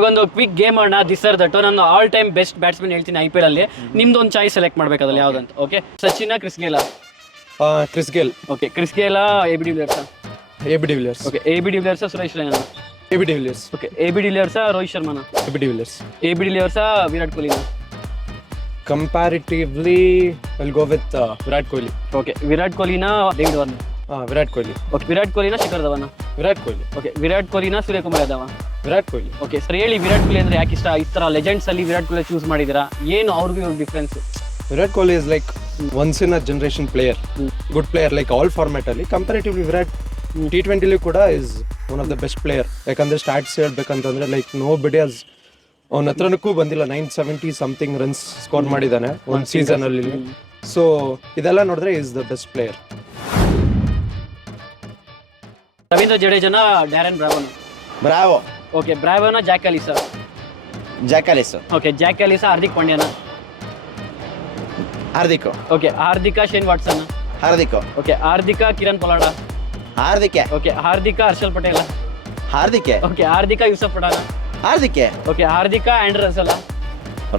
ಇವಾಗ ಒಂದು quick game ಆಡೋಣ. ದಿಸ್ ಆರ್ ದಟ್ ನಾನು ಆಲ್ ಟೈಮ್ ಬೆಸ್ಟ್ ಬ್ಯಾಟ್ಸ್ಮನ್ ಹೇಳ್ತೀನಿ IPL ಅಲ್ಲಿ. ನಿಮ್ದು ಒಂದು ಚಾಯ್ಸ್ ಸೆಲೆಕ್ಟ್ ಮಾಡ್ಬೇಕಾದ್ರೆ ಯಾವ್ದಂತ. Okay, Sachin Chris Gayle? Chris Gayle. Okay, Chris Gayle AB de Villiers? AB de Villiers. Okay, AB de Villiers Suresh Raina? AB de Villiers. Okay, AB de Villiers Rohit ಶರ್ಮಾನ? AB de Villiers. AB de Villiers Virat ಕೊಹ್ಲಿನ? Comparatively, I'll go with Virat Kohli. Okay, Virat ಕೊಹ್ಲಿನ David Warner? Virat Kohli. Okay, Virat ಕೊಹ್ಲಿನ Shikhar Dhawan? Virat Kohli. Okay, Virat ಕೊಹ್ಲಿನ Suryakumar Yadav? Virat Kohli. Okay sir, ಹೇಳಿ ವಿರಾಟ್ ಕೊಹ್ಲಿ ಅಂದ್ರೆ ಯಾಕೆ ಇಷ್ಟ? ಈ ತರ ಲೆಜೆಂಡ್ಸ್ ಅಲ್ಲಿ ವಿರಾಟ್ ಕೊಹ್ಲಿ ಚೂಸ್ ಮಾಡಿದಿರಾ, ಏನು ಅವ್ರಿಗೂ difference? Virat Kohli is like once in a generation player. Good player like all format ಅಲ್ಲಿ. Comparatively Virat T20 ಅಲ್ಲಿ ಕೂಡ is one of the best player. ಯಾಕಂದ್ರೆ ಸ್ಟಾಟ್ಸ್ ಹೇಳ್ಬೇಕಂತಂದ್ರೆ ಲೈಕ್ ನೋ ಬಿಡಿ ಹಸ್ ಅವನ ಹತ್ರನಕ್ಕೂ ಬಂದಿಲ್ಲ 970 ಸಮಥಿಂಗ್ ರನ್ಸ್ ಸ್ಕೋರ್ ಮಾಡಿದ್ದಾನೆ ಒಂದು ಸೀಸನ್ ಅಲ್ಲಿ. ಸೊ ಇದೆಲ್ಲ ನೋಡಿದ್ರೆ is the best player. Ravindra ಜಡೇಜನ ಡ್ಯಾರನ್ ಬ್ರಾವೋನ? ಬ್ರಾವೋ. ಓಕೆ, ಬ್ರಾವೋನ ಜಾಕ್ ಅಲಿಸಾ? ಜಾಕಾಲಿಸ್. ಓಕೆ, ಜಾಕ್ ಅಲಿಸಾ ಹಾರ್ದಿಕ್ ಪಾಂಡ್ಯನ? ಹಾರ್ದಿಕ್. ಓಕೆ, ಹಾರ್ದಿಕ ಶೇನ್ ವಾಟ್ಸನ್? ಹಾರ್ದಿಕ್. ಓಕೆ, ಹಾರ್ದಿಕ ಕಿರಣ್ ಪೊಲಾಡ? ಹಾರ್ದಿಕೆ. ಓಕೆ, ಹಾರ್ದಿಕ ಹರ್ಷಲ್ ಪಟೇಲ? ಹಾರ್ದಿಕೆ. ಓಕೆ, ಹಾರ್ದಿಕ ಯೂಸಫ್ ಪಠಾಣ? ಹಾರ್ದಿಕೆ. ಓಕೆ, ಹಾರ್ದಿಕ ಆ್ಯಂಡ್ ರಸಲ್?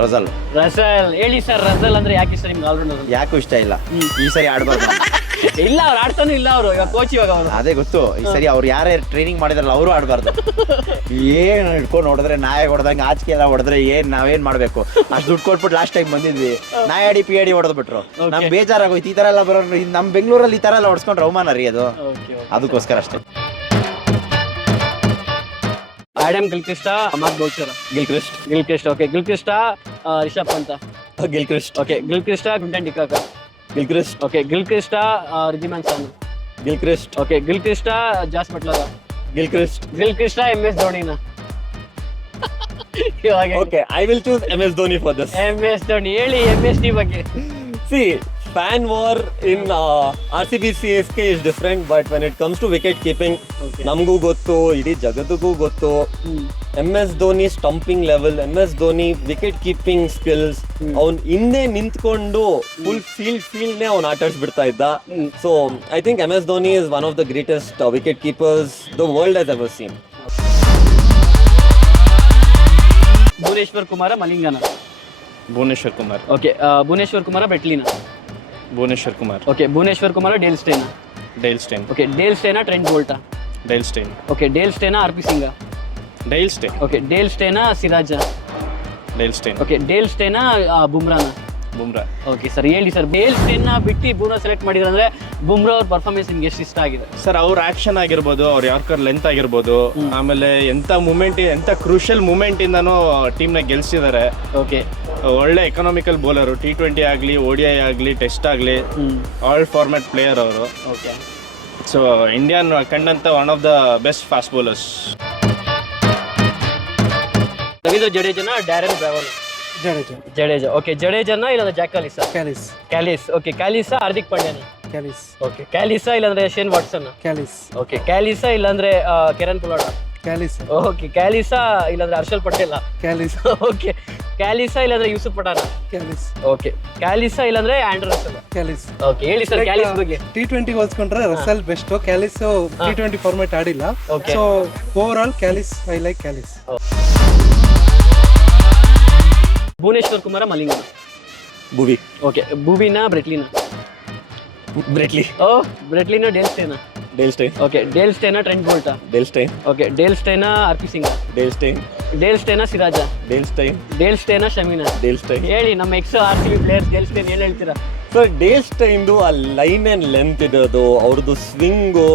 ರಸಲ್. ರಸಲ್ ಹೇಳಿ ಸರ್, ರಸಲ್ ಅಂದ್ರೆ ಯಾಕೆ ಇಷ್ಟ ನಿಮ್ಗೆ ಆಲ್ರೌಂಡರ್? ಯಾಕೂ ಇಷ್ಟ ಇಲ್ಲ. ಈ ಸರಿ ಆಡ್ಬಾರ್ದು. ಇಲ್ಲ, ಅವ್ರು ಆಡ್ತಾನೂ ಇಲ್ಲ. ಅವರು ಇವಾಗ ಕೋಚ್ ಇವಾಗ ಅವರು. ಅದೇ ಗೊತ್ತು. ಈ ಸರಿ ಅವ್ರು ಯಾರ್ಯಾರು ಟ್ರೈನಿಂಗ್ ಮಾಡಿದ್ರಲ್ಲ ಅವರು ಆಡ್ಬಾರ್ದು. ಏನ್ ಹಿಡ್ಕೊಂಡು ಹೊಡೆದ್ರೆ ನಾಯಿ ಹೊಡೆದಂಗೆ ಆಚೆ ಎಲ್ಲ ಹೊಡೆದ್ರೆ ನಾವೇನ್ ಮಾಡ್ಬೇಕು? ಅಷ್ಟು ದುಡ್ಡು ಕೊಟ್ಬಿಟ್ಟು ಲಾಸ್ಟ್ ಟೈಮ್ ಬಂದಿದ್ವಿ, ನಾಯಿ ಆಡಿ PID ಹೊಡೆದ್ ಬಿಟ್ರು. ನಮ್ ಬೇಜಾರಾಗೋಯ್ತು. ಈ ತರ ಎಲ್ಲ ಬರೋ ನಮ್ ಬೆಂಗಳೂರಲ್ಲಿ ಈ ತರ ಎಲ್ಲ ಹೊಡ್ಸ್ಕೊಂಡ್ರೆ ಅವಮಾನ ರೀ ಅದು. ಅದಕ್ಕೋಸ್ಕರ ಅಷ್ಟೇ. Adam Gilchrist, Mark Boucher? Gilchrist. Okay, Gilchrist Rishabh Pant? Gilchrist. Okay, Gilchrist Quinton de Kock? Gilchrist. Okay, Gilchrist Wriddhiman ಸಾನು? Gilchrist. Okay, Gilchrist Jos Buttler? Gilchrist. Gilchrist MS ಧೋನಿನ? Okay, I will choose MS Dhoni for this. MS Dhoni ಹೇಳಿ MSD ಬಗ್ಗೆ. See, fan war in RCB CSK is different, but when it comes to wicket keeping, ನಮಗೂ ಗೊತ್ತು, ಇಡೀ ಜಗತ್ತಿಗೂ ಗೊತ್ತು. MS Dhoni stumping level, MS Dhoni wicket keeping skills, ಅವ್ನು ಹಿಂದೆ ನಿಂತ್ಕೊಂಡು full ಫೀಲ್ಡ್ನೇ ಅವ್ನು ಆಟಾಡ್ಸ್ಬಿಡ್ತಾ ಇದ್ದ. So I think MS Dhoni is one of the greatest wicket keepers the world has ever seen. Bhuvneshwar ಕುಮಾರ ಮಲಿಂಗನ? ಭುವನೇಶ್ವರ್ ಕುಮಾರ್. ಓಕೆ, ಭುವನೇಶ್ವರ್ ಕುಮಾರ ಬೆಟ್ಲಿನ? ಭುವನೇಶ್ವರ್ ಕುಮಾರ್. ಓಕೆ, ಭುವನೇಶ್ವರ್ ಕುಮಾರ ಡೇಲ್ ಸ್ಟೇನ? Dale Steyn. ಓಕೆ, ಡೇಲ್ ಸ್ಟೇನ ಟ್ರೆಂಟ್ ಬೋಲ್ಟಾ? Dale Steyn. ಓಕೆ, ಡೇಲ್ ಸ್ಟೇನ RP ಸಿಂಗ? Dale Steyn. ಓಕೆ, ಡೇಲ್ ಸ್ಟೇನ ಸಿರಾಜ? Dale Steyn. ಓಕೆ, ಡೇಲ್ ಸ್ಟೇನ ಬುಮ್ರಾನ? ಬುಮ್ರಾ. ಓಕೆ ಸರ್, ಹೇಳಿ ಸರ್, ಡೇಲ್ ಸ್ಟೇನ್ ಬಿಟ್ಟು ಬುಮ್ರಾ ಸೆಲೆಕ್ಟ್ ಮಾಡಿದ್ರೆ ಅಂದ್ರೆ ಬುಮ್ರಾ ಅವ್ರ ಪರ್ಫಾರ್ಮೆನ್ಸ್ ನಿಮ್ಗೆ ಎಷ್ಟು ಇಷ್ಟ ಆಗಿದೆ? ಸರ್, ಅವ್ರ ಆಕ್ಷನ್ ಆಗಿರ್ಬೋದು, ಅವ್ರ ಯಾರ್ಕರ್ ಲೆಂತ್ ಆಗಿರ್ಬೋದು, ಆಮೇಲೆ ಎಂತ ಕ್ರೂಷಿಯಲ್ ಮೂಮೆಂಟ್ ಇಂದಾನು ಟೀಮ್ ನ ಗೆಲ್ಸಿದ್ದಾರೆ. ಓಕೆ, ಒಳ್ಳೆ ಎಕನಾಮಿಕಲ್ ಬೌಲರು. T20 ಆಗಲಿ, ODI ಆಗಲಿ, ಟೆಸ್ಟ್ ಆಗಲಿ, ಆಲ್ ಫಾರ್ಮ್ಯಾಟ್ ಪ್ಲೇಯರ್ ಅವರು. ಓಕೆ, ಸೊ ಇಂಡಿಯನ್ ಕಂಡಂತ one of the best fast bowlers. Ravindra ಜಡೇಜನ ಡ್ಯಾರನ್ ಬ್ರಾವೋನ? ಜಡೇಜಾ. ಓಕೆ, ಜಡೇಜನ ಇಲ್ಲಾಂದ್ರೆ ಜಾಕ್ ಅಲಿಸಾ? ಕ್ಯಾಲಿಸ್. ಓಕೆ, ಕ್ಯಾಲಿಸಾ ಹಾರ್ದಿಕ್ ಪಾಂಡ್ಯನ? ಓಕೆ, ಕ್ಯಾಲಿಸಾ ಇಲ್ಲಾಂದ್ರೆ ಶೇನ್ ವಾಟ್ಸನ್? ಓಕೆ, ಕ್ಯಾಲಿಸಾ ಇಲ್ಲಾಂದ್ರೆ ಕಿರಣ್ ಪೊಲಾಡ? ಓಕೆ, ಕ್ಯಾಲಿಸಾ ಇಲ್ಲಾಂದ್ರೆ ಹರ್ಷಲ್ ಪಟೇಲ? ಓಕೆ, ಕ್ಯಾಲಿಸಾ ಇಲ್ಲಾಂದ್ರೆ ಯೂಸುಫ್ ಪಠಾಣ? ಓಕೆ, ಕ್ಯಾಲಿಸಾ ಇಲ್ಲಾಂದ್ರೆ ಆ್ಯಂಡ್ ರಸಲ್? ಓಕೆ, ಹೇಳಿ ಸರ್ ಕ್ಯಾಲಿಸ್ ಬಗ್ಗೆ. T20 ಹೋಲ್ಸ್ಕೊಂಡ್ರೆ Russell best. Kallis T20 format ಆಡಿಲ್ಲ. So overall Kallis, I like Kallis. ಭುವನೇಶ್ವರ್ ಕುಮಾರ ಮಲಿಂಗನ? ಭುವಿ. ಓಕೆ, ಭುವಿನ ಬ್ರೆಟ್ಲಿನ? ಬ್ರೆಟ್ಲಿ. ಓ, ಬ್ರೆಟ್ಲಿನ ಡೇಲ್ ಸ್ಟೇನ? Dale Steyn. ಓಕೆ, ಡೇಲ್ ಸ್ಟೇನ ಟ್ರೆಂಟ್ ಬೋಲ್ಟಾ? Dale Steyn. ಓಕೆ, ಡೇಲ್ ಸ್ಟೇನ RP ಸಿಂಗ? Dale Steyn. ಡೇಲ್ ಸ್ಟೇನ ಸಿರಾಜ? Dale Steyn. ಡೇಲ್ ಸ್ಟೇನ ಶಮೀನಾ? Dale Steyn. ಹೇಳಿ, ನಮ್ಮ RCB ಪ್ಲೇಯರ್ಸ್ ಡೇಲ್ ಸ್ಟೇನ್ ಏನು ಹೇಳ್ತೀರಾ? ಸರ್, ಡೇಲ್ ಸ್ಟೈನ್ದು ಆ ಲೈನ್ ಆ್ಯಂಡ್ ಲೆಂತ್ ಇರೋದು, ಅವ್ರದ್ದು ಸ್ವಿಂಗು,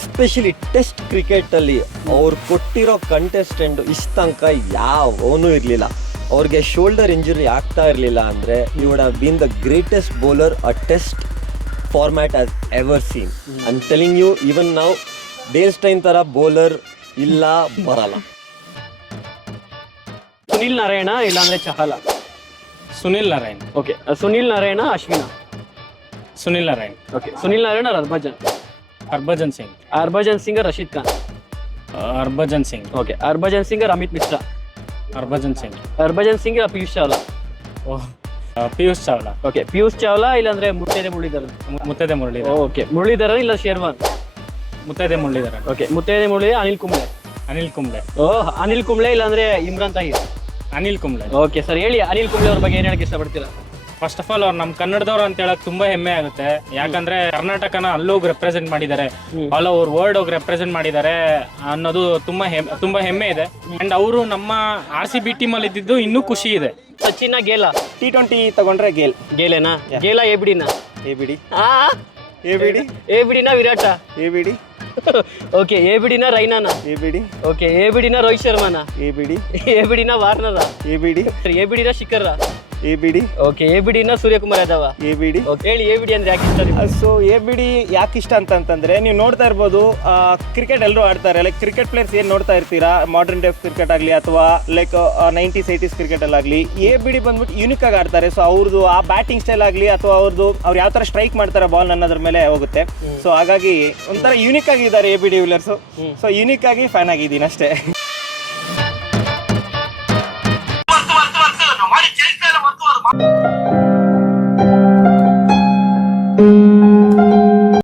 ಎಸ್ಪೆಷಲಿ ಟೆಸ್ಟ್ ಕ್ರಿಕೆಟಲ್ಲಿ ಅವ್ರು ಕೊಟ್ಟಿರೋ ಕಂಟೆಸ್ಟೆಂಟ್ ಇಷ್ಟ ತನಕ ಯಾವನೂ ಇರಲಿಲ್ಲ. ಅವ್ರಿಗೆ ಶೋಲ್ಡರ್ ಇಂಜುರಿ ಆಗ್ತಾ ಇರಲಿಲ್ಲ ಅಂದರೆ you would have been the greatest bowler a test format has ever seen. I am telling you, even ನಾವು ಡೇಲ್ ಸ್ಟೈನ್ ಥರ ಬೌಲರ್ ಇಲ್ಲ, ಬರಲ್ಲ. ಸುನಿಲ್ ನಾರಾಯಣ ಇಲ್ಲಾಂದ್ರೆ ಚಹಲ? ಸುನಿಲ್ ನಾರಾಯಣ್. ಓಕೆ, ಸುನಿಲ್ ನಾರಾಯಣ ಅಶ್ವಿನ? ಸುನಿಲ್ ನಾರಾಯಣ್. ಓಕೆ, ಸುನಿಲ್ ನಾರಾಯಣ ಹರ್ಭಜನ್? ಹರ್ಭಜನ್ ಸಿಂಗ್. ಹರ್ಭಜನ್ ಸಿಂಗ್ ರಶೀದ್ ಖಾನ್? ಹರ್ಭಜನ್ ಸಿಂಗ್. ಓಕೆ, ಹರ್ಭಜನ್ ಸಿಂಗ್ ಅಮಿತ್ ಮಿಶ್ರಾ? ಹರ್ಭಜನ್ ಸಿಂಗ್. ಹರ್ಭಜನ್ ಸಿಂಗ್ ಪಿಯೂಷ್ ಚಾವ್ಲಾ? ಪಿಯೂಷ್ ಚಾವ್ಲಾ. ಓಕೆ, ಪಿಯೂಷ್ ಚಾವ್ಲಾ ಇಲ್ಲಾಂದ್ರೆ ಮುತ್ತೈದೆ ಮುರಳೀಧರನ್? ಮುತ್ತೈದೆ ಮುರಳೀಧರನ್. ಓಕೆ, ಮುರಳೀಧರನ್ ಇಲ್ಲ ಶೇರ್ವಾನ್? ಮುತ್ತೈದೆ ಮುರಳೀಧರನ್. ಓಕೆ, ಮುತ್ತೈದೆ ಮುರಳಿ ಅನಿಲ್ ಕುಂಬ್ಳೆ? ಅನಿಲ್ ಕುಂಬ್ಳೆ. ಓ ಅನಿಲ್ ಕುಂಬ್ಳೆ ಇಲ್ಲಾಂದ್ರೆ ಇಮ್ರಾನ್ ತಾಹಿರ್. ಅನಿಲ್ ಕುಂಬ್ಳೆ. ಓಕೆ ಸರ್, ಹೇಳಿ ಅನಿಲ್ ಕುಂಬ್ಳೆ ಅವ್ರ ಬಗ್ಗೆ ಏನು ಹೇಳಕ್ಕೆ ಇಷ್ಟಪಡ್ತೀರಾ? ಫಸ್ಟ್ ಆಫ್ ಆಲ್ ಅವ್ರು ನಮ್ಮ ಕನ್ನಡದವ್ರು ಅಂತ ಹೇಳಕ್ ತುಂಬಾ ಹೆಮ್ಮೆ ಆಗುತ್ತೆ. ಯಾಕಂದ್ರೆ ಕರ್ನಾಟಕನ ಅಲ್ಲೋಗಿ ರೆಪ್ರೆಸೆಂಟ್ ಮಾಡಿದ್ದಾರೆ, ಆಲ್ ಓವರ್ ವರ್ಲ್ಡ್ ಹೋಗಿ ರೆಪ್ರೆಸೆಂಟ್ ಮಾಡಿದ್ದಾರೆ ಅನ್ನೋದು ತುಂಬಾ ಹೆಮ್ಮೆ ಇದೆ. ಅಂಡ್ ಅವರು ನಮ್ಮ RCB ಟೀಮ್ ಅಲ್ಲಿ ಇದ್ದಿದ್ದು ಇನ್ನೂ ಖುಷಿ ಇದೆ. ಸಚಿನ ಗೇಲ? T20 ತಗೊಂಡ್ರೆ ಗೇಲೆನಾ? ಗೇಲ ಎಬಿಡಿನ? ABD. ಎಬಿಡಿನ ವಿರಾಟ? ABD. ಓಕೆ, ಎಬಿಡಿನ ರೈನಾನ? ABD. ಓಕೆ, ಎಬಿಡಿನ ರೋಹಿತ್ ಶರ್ಮಾನ? ABD. ಎಬಿಡಿನ ವಾರ್ನರ? ABD. ಎಬಿಡಿನ ಶಿಖರ? ABD. ಓಕೆ, ಎಬಿಡಿನ ಸೂರ್ಯಕುಮಾರ್ ಯಾದವ? ABD. ಓಕೆ, ಹೇಳಿ ಎಬಿಡಿ ಅಂದ್ರೆ ಯಾಕೆ ಇಷ್ಟ ನಿಮ್ಗೆ? ಸೊ ABD ಯಾಕೆ ಇಷ್ಟ ಅಂತಂತಂದ್ರೆ, ನೀವು ನೋಡ್ತಾ ಇರ್ಬೋದು ಕ್ರಿಕೆಟ್ ಎಲ್ಲರೂ ಆಡ್ತಾರೆ. ಲೈಕ್ ಕ್ರಿಕೆಟ್ ಪ್ಲೇಯರ್ಸ್ ಏನು ನೋಡ್ತಾ ಇರ್ತೀರಾ, ಮಾಡರ್ನ್ ಡೇ ಕ್ರಿಕೆಟ್ ಆಗಲಿ ಅಥವಾ ಲೈಕ್ 90s 80s ಕ್ರಿಕೆಟಲ್ಲಾಗಲಿ, ABD ಬಂದ್ಬಿಟ್ಟು ಯೂನಿಕ್ ಆಗಿ ಆಡ್ತಾರೆ. ಸೊ ಅವ್ರದ್ದು ಆ ಬ್ಯಾಟಿಂಗ್ ಸ್ಟೈಲ್ ಆಗಲಿ ಅಥವಾ ಅವ್ರು ಯಾವ ಥರ ಸ್ಟ್ರೈಕ್ ಮಾಡ್ತಾರೆ ಬಾಲ್ ಅನ್ನೋದ್ರ ಮೇಲೆ ಹೋಗುತ್ತೆ. ಸೊ ಹಾಗಾಗಿ ಒಂಥರ ಯೂನಿಕ್ ಆಗಿದ್ದಾರೆ ABD ವಿಲರ್ಸು. ಸೊ ಯೂನಿಕ್ ಆಗಿ ಫ್ಯಾನ್ ಆಗಿದ್ದೀನಿ ಅಷ್ಟೇ.